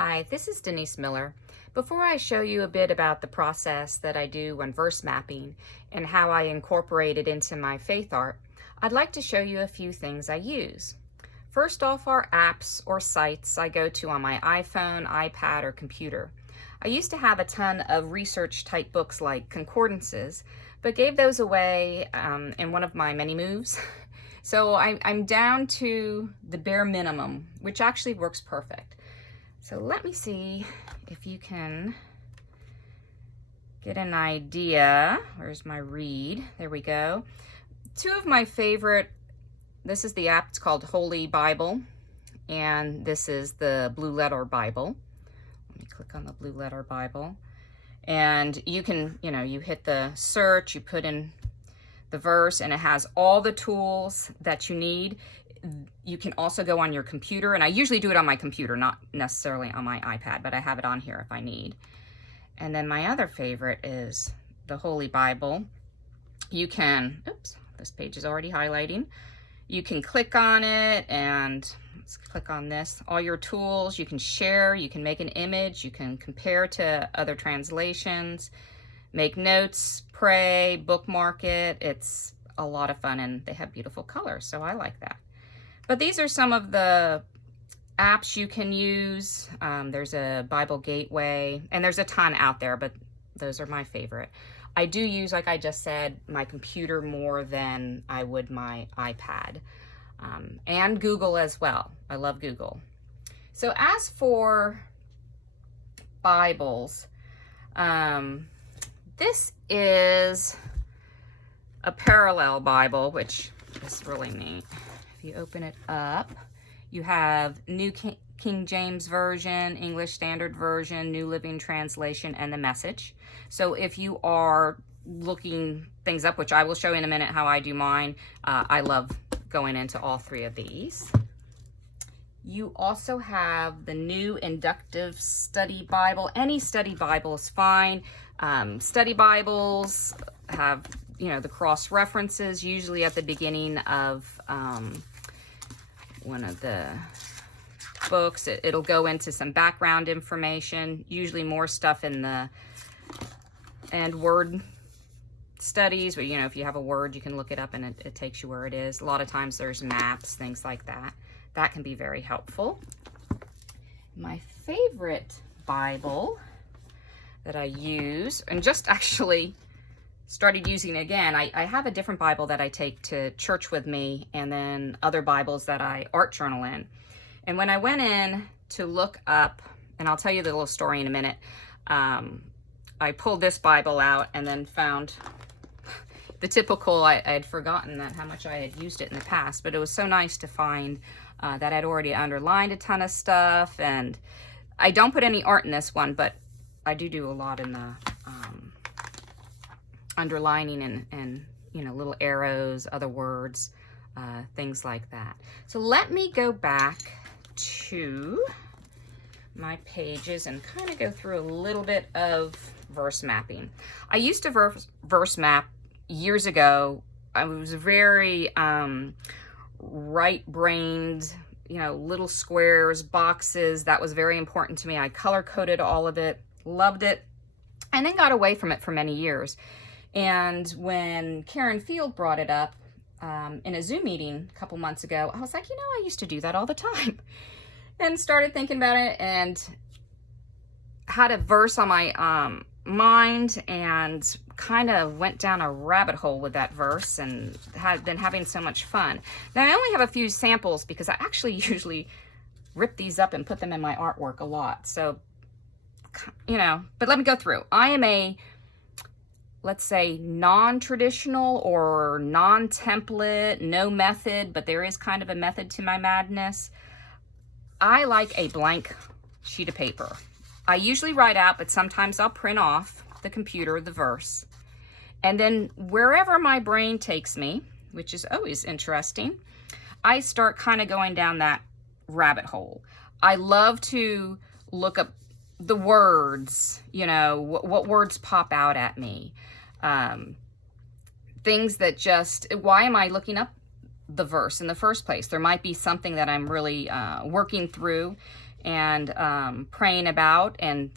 Hi, this is Denise Miller. Before I show you a bit about the process that I do when verse mapping and how I incorporate it into my faith art, I'd like to show you a few things I use. First off are apps or sites I go to on my iPhone, iPad, or computer. I used to have a ton of research type books like concordances, but gave those away in one of my many moves. So I'm down to the bare minimum, which actually works perfect. So let me see if you can get an idea. Where's my read? There we go. Two of my favorite, this is the app, it's called Holy Bible, and this is the Blue Letter Bible. Let me click on the Blue Letter Bible. And you can, you hit the search, you put in the verse, and it has all the tools that you need. You can also go on your computer, and I usually do it on my computer, not necessarily on my iPad, but I have it on here if I need. And then my other favorite is the Holy Bible. You can, oops, this page is already highlighting. You can click on it, and let's click on this. All your tools, you can share, you can make an image, you can compare to other translations, make notes, pray, bookmark it. It's a lot of fun, and they have beautiful colors, so I like that. But these are some of the apps you can use. There's a Bible Gateway, and there's a ton out there, but those are my favorite. I do use, like I just said, my computer more than I would my iPad, and Google as well. I love Google. So as for Bibles, this is a parallel Bible, which is really neat. If you open it up, you have New King James Version, English Standard Version, New Living Translation, and the Message. So if you are looking things up, which I will show you in a minute how I do mine, I love going into all three of these. You also have the New Inductive Study Bible. Any study Bible is fine. Study Bibles have, the cross references usually at the beginning of one of the books. It'll go into some background information, usually more stuff in the word studies, where, if you have a word, you can look it up and it takes you where it is. A lot of times there's maps, things like that. That can be very helpful. My favorite Bible that I use, and just actually started using again, I have a different Bible that I take to church with me, and then other Bibles that I art journal in. And when I went in to look up, and I'll tell you the little story in a minute, I pulled this Bible out and then found the typical, I had forgotten that how much I had used it in the past, but it was so nice to find that I'd already underlined a ton of stuff. And I don't put any art in this one, but I do a lot in the underlining and little arrows, other words, things like that. So let me go back to my pages and kind of go through a little bit of verse mapping. I used to verse map years ago. I was very right-brained, little squares, boxes. That was very important to me. I color-coded all of it, loved it, and then got away from it for many years. And when Karen Field brought it up in a Zoom meeting a couple months ago, I was like, I used to do that all the time. And started thinking about it and had a verse on my mind, and kind of went down a rabbit hole with that verse and had been having so much fun. Now I only have a few samples because I actually usually rip these up and put them in my artwork a lot. So, but let me go through. I am a, let's say, non-traditional or non-template, no method, but there is kind of a method to my madness. I like a blank sheet of paper. I usually write out, but sometimes I'll print off the computer the verse. And then wherever my brain takes me, which is always interesting, I start kind of going down that rabbit hole. I love to look up the words, what words pop out at me. Things that just, why am I looking up the verse in the first place? There might be something that I'm really working through. and praying about, and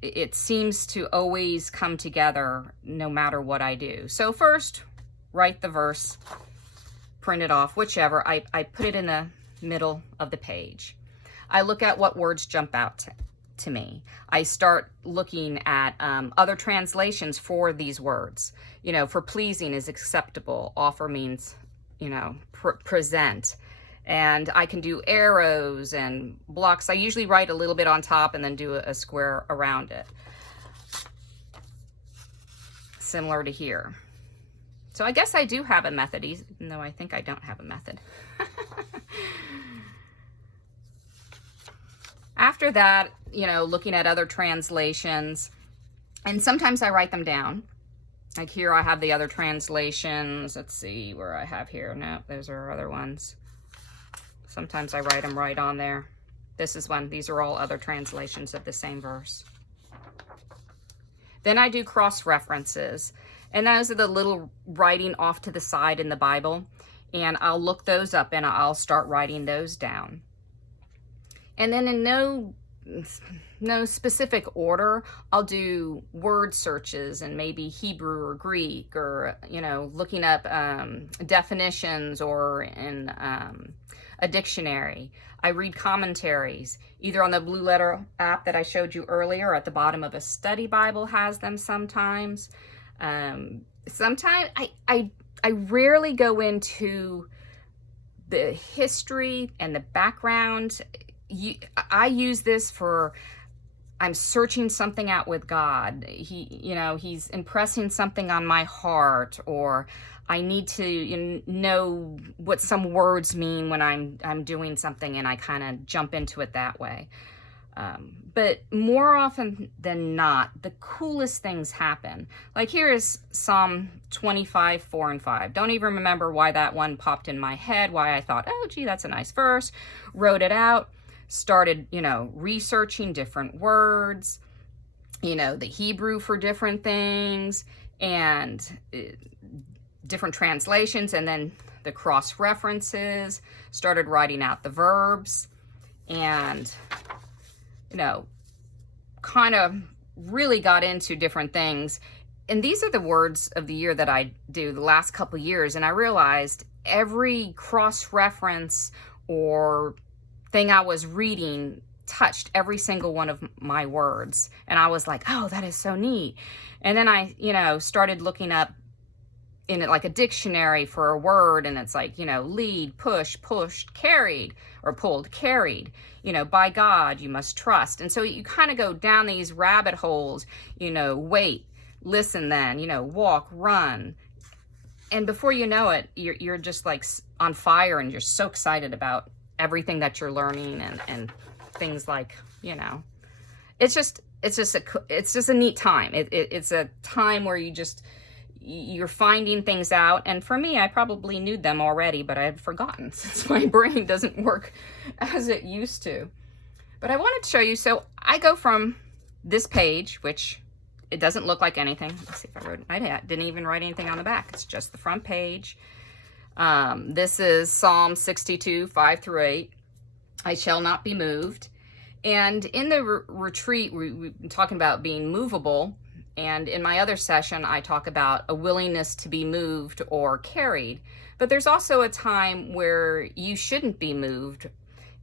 it seems to always come together no matter what I do. So first, write the verse, print it off, whichever. I put it in the middle of the page. I look at what words jump out to me. I start looking at other translations for these words. For pleasing is acceptable. Offer means, present. And I can do arrows and blocks. I usually write a little bit on top and then do a square around it. Similar to here. So I guess I do have a method, even though I think I don't have a method. After that, looking at other translations, and sometimes I write them down. Like here I have the other translations. Let's see where I have here. No, those are other ones. Sometimes I write them right on there. This is one. These are all other translations of the same verse. Then I do cross references. And those are the little writing off to the side in the Bible. And I'll look those up and I'll start writing those down. And then in no specific order, I'll do word searches and maybe Hebrew or Greek, or, looking up definitions, or in a dictionary. I read commentaries, either on the Blue Letter app that I showed you earlier, or at the bottom of a study Bible has them sometimes. Sometimes I rarely go into the history and the background. I use this for, I'm searching something out with God. He's impressing something on my heart, or I need to know what some words mean when I'm doing something, and I kind of jump into it that way. But more often than not, the coolest things happen. Like here is Psalm 25, 4 and 5. Don't even remember why that one popped in my head, why I thought, oh, gee, that's a nice verse. Wrote it out, started, researching different words, the Hebrew for different things, and different translations, and then the cross references, started writing out the verbs, and kind of really got into different things. And these are the words of the year that I do the last couple years. And I realized every cross-reference or thing I was reading touched every single one of my words. And I was like, oh, that is so neat. And then I, started looking up in it like a dictionary for a word, and it's like, lead, push, pushed, carried, or pulled, carried, by God, you must trust. And so you kind of go down these rabbit holes, wait, listen then, walk, run. And before you know it, you're just like on fire, and you're so excited about everything that you're learning, and things like, it's just a neat time. It's a time where you're finding things out. And for me, I probably knew them already, but I had forgotten since my brain doesn't work as it used to. But I wanted to show you, so I go from this page, which it doesn't look like anything. Let's see if I didn't even write anything on the back. It's just the front page. This is Psalm 62, 5 through 8. I shall not be moved. And in the retreat, we've been talking about being movable. And in my other session, I talk about a willingness to be moved or carried. But there's also a time where you shouldn't be moved.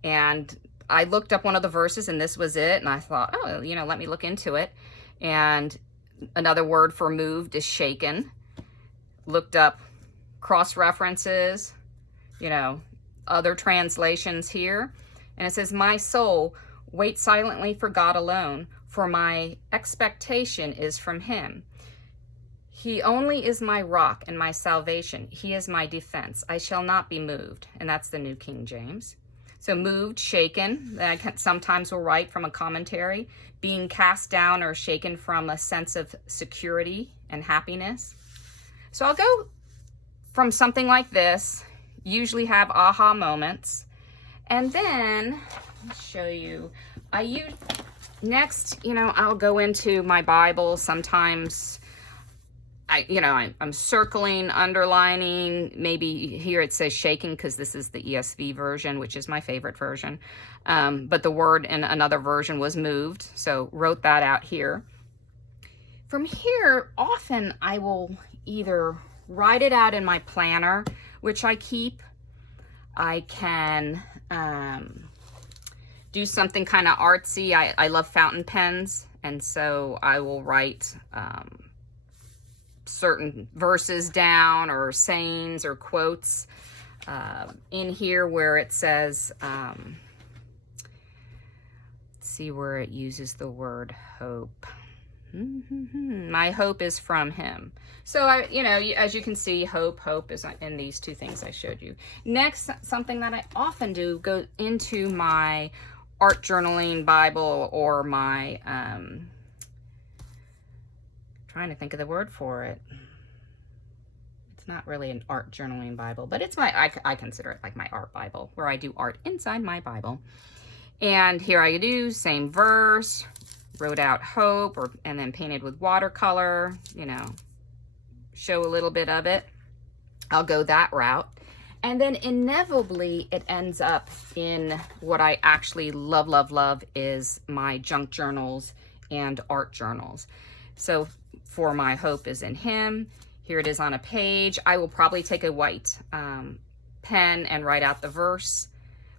And I looked up one of the verses, and this was it. And I thought, oh, let me look into it. And another word for moved is shaken. Looked up cross references, other translations here. And it says, my soul, wait silently for God alone, for my expectation is from him. He only is my rock and my salvation. He is my defense. I shall not be moved. And that's the New King James. So moved, shaken, I sometimes will write from a commentary, being cast down or shaken from a sense of security and happiness. So I'll go from something like this, usually have aha moments. And then, I'll show you, Next, I'll go into my Bible. Sometimes I'm circling, underlining. Maybe here it says shaking because this is the ESV version, which is my favorite version. But the word in another version was moved, so wrote that out here. From here, often I will either write it out in my planner, which I keep. I can do something kind of artsy. I love fountain pens, and so I will write certain verses down or sayings or quotes in here where it says, let's see where it uses the word hope. My hope is from him. So as you can see, hope is in these two things I showed you. Next, something that I often do, go into my art journaling Bible or my, trying to think of the word for it. It's not really an art journaling Bible, but it's I consider it like my art Bible, where I do art inside my Bible. And here I do, same verse, wrote out hope, and then painted with watercolor, show a little bit of it. I'll go that route. And then inevitably it ends up in what I actually love is my junk journals and art journals. So for my hope is in him, here it is on a page. I will probably take a white pen and write out the verse.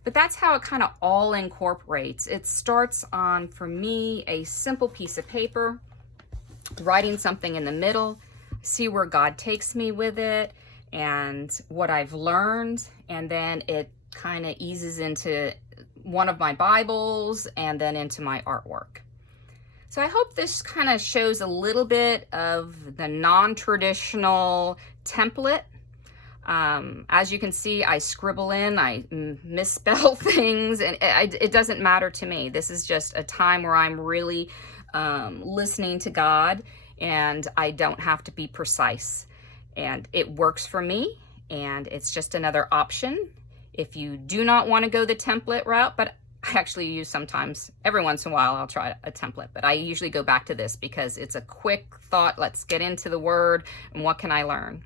But that's how it kind of all incorporates. It starts on, for me, a simple piece of paper, writing something in the middle, see where God takes me with it and what I've learned, and then it kind of eases into one of my Bibles and then into my artwork. So I hope this kind of shows a little bit of the non-traditional template. As you can see, I scribble in, I misspell things, and it doesn't matter to me. This is just a time where I'm really listening to God, and I don't have to be precise. And it works for me, and it's just another option if you do not want to go the template route. But I actually use sometimes, every once in a while, I'll try a template, but I usually go back to this because it's a quick thought. Let's get into the word, and what can I learn?